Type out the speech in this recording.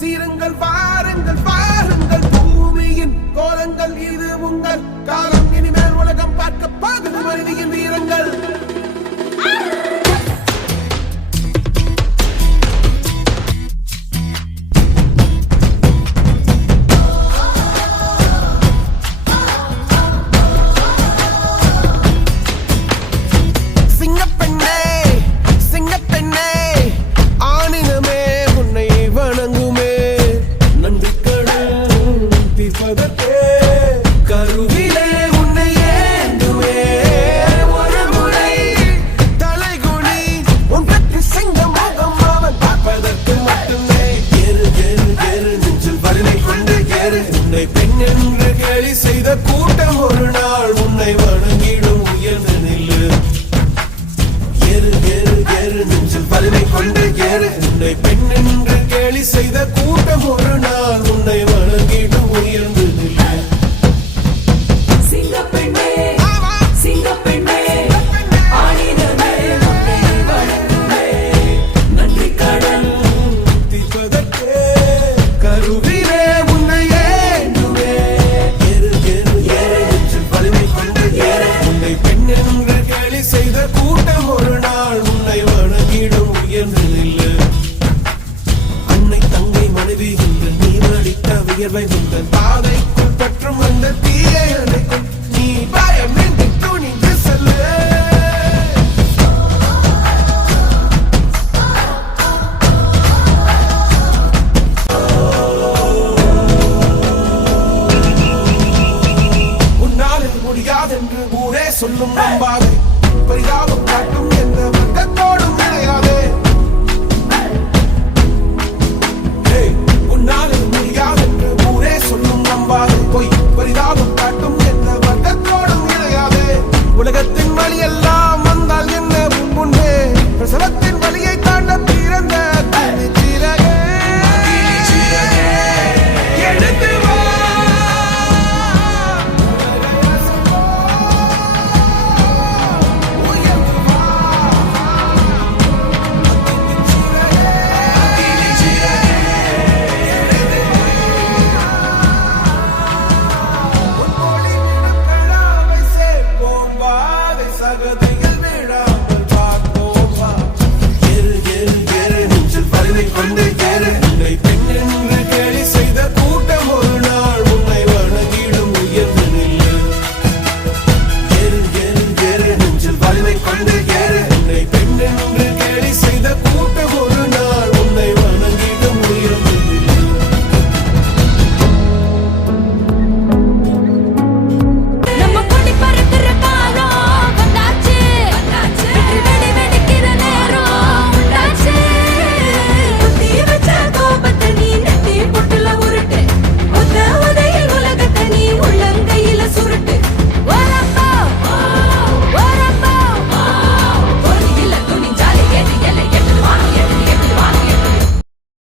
சீருங்கள் பாருங்கள் பாருங்கள் பூமியின் கோலங்கள் இது உங்கள் காலம் இனிமேல் உலகம் பார்க்க பாதுகாப்பு மனிதியின் வீரங்கள் உன்னை பெண் என்று கேலி செய்த கூட்டம் ஒரு நாள் உன்னை வணங்கிடும் உயர்ந்து நில்லு ஏறு ஏறு ஏறு நெஞ்சில் வலிமை கொண்டு ஏறு உன்னை பெண் என்று கேலி செய்த கூட்டம் ஒரு நாள் உன்னை வணங்கிடும் உயர்ந்து நில்லு சிங்கப்பெண்ணே சிங்கப்பெண்ணே ஆணினமே உன்னை வணங்குமே நன்றி கடன் தீர்ப்பதற்கே கருவிலே உன்னை ஏந்துமே ஏறு ஏறு ஏறு நெஞ்சில் வலிமை கொண்டு ஏறு உன்னை பெண் என்று கேலி செய்த கூட்டம் ஒரு நாள் உன்னை வணங்கிடும் உயர்ந்து நில்லு அன்னை தங்கை மனைவி என்று நீ மடித்த வியர்வை உங்கள் பாதைக்குள் பற்றும் அந்த தீயை அணைக்கும் நீ பயமின்றி துணிந்து செல்லு முடியாதென்று ஊரே சொல்லும் நம்பாது பரிதாபம் காட்டும் எந்த வர்க்கத்தோடும் கிடையாது உன்னால் முடியாதென்று ஊரே சொல்லும் நம்பாது பொய் பரிதாபம் காட்டும் எந்த வர்க்கத்தோடும் கிடையாது உலகத்தின் வழி எல்லாம் வந்தால் என்ன முன்பே பிரசவத்தின் வழியை